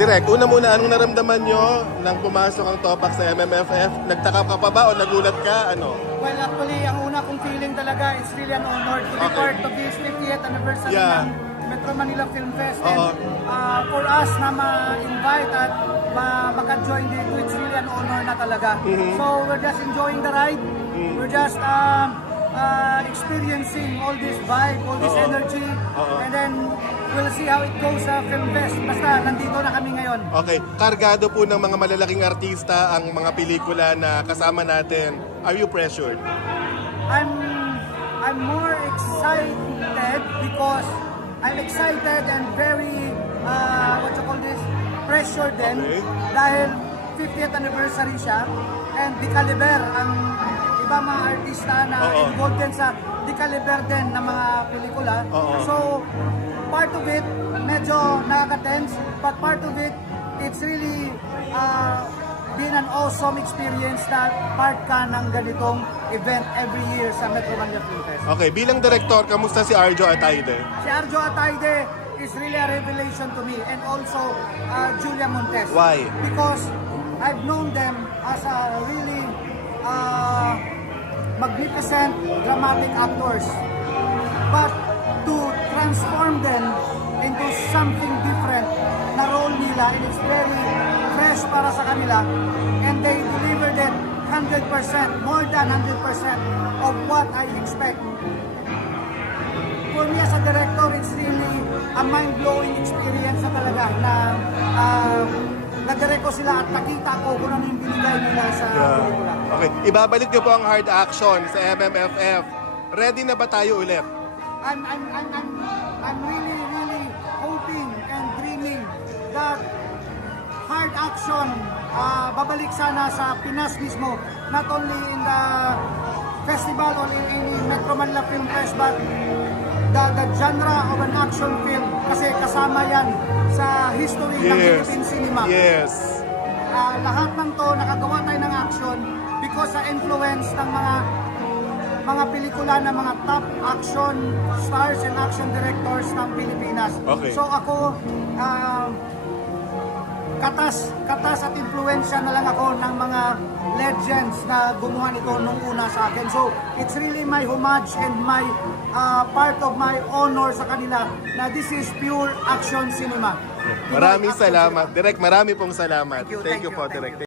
Direk, una muna, anong naramdaman nyo nang pumasok ang Topak sa MMFF? Nagtaka ka pa ba o nagulat ka? Ano? Well, actually, ang una kong feeling talaga, it's really an honor to be part of this 50th anniversary ng Metro Manila Film Fest. And for us na ma-invite at maka-join dito, it's really an honor na talaga. So, we're just enjoying the ride. We're just experiencing all this vibe, all this energy. And then, we'll see how it goes sa Film Fest. Basta, nandito na kami ngayon. Okay. Kargado po ng mga malalaking artista ang mga pelikula na kasama natin. Are you pressured? I'm more excited because I'm excited and very, what you call this, pressured din. Okay. Dahil 50th anniversary siya. And Di Caliber, ang iba mga artista na involved din sa Di Caliber din ng mga pelikula. So, part of it, medyo nakaka-tense, but part of it, it's really been an awesome experience na part ka ng ganitong event every year sa Metro Manila Film Fest. Okay, bilang director, kamusta si Arjo Ataide? Si Arjo Ataide is really a revelation to me, and also Julia Montes. Why? Because I've known them as a really magnificent dramatic actors. But to transform them into something different na role nila, and it's very fresh para sa kanila, and they delivered it 100%, more than 100% of what I expect. For me as a director, it's really a mind-blowing experience na talaga na nadirect ko sila at nakita ko kung ano yung binigay nila sa pelikula. Okay, ibabalik niyo po ang hard action sa MMFF. Ready na ba tayo ulit? I'm really hoping and dreaming that hard action babalik sana sa Pinas mismo, not only in the festival or in Metro Manila Film Fest, but the genre of an action film, kasi kasama yan sa history ng Philippine cinema. Yes. Lahat ng to, nakagawa tayo ng action because sa influence ng mga pelikula ng mga top action stars and action directors ng Pilipinas. Okay. So ako, katas at influensya na lang ako ng mga legends na gumawa nito nung una sa akin. So it's really my homage and my part of my honor sa kanila na this is pure action cinema. Maraming salamat. Direk, marami pong salamat. Thank you po, Direk.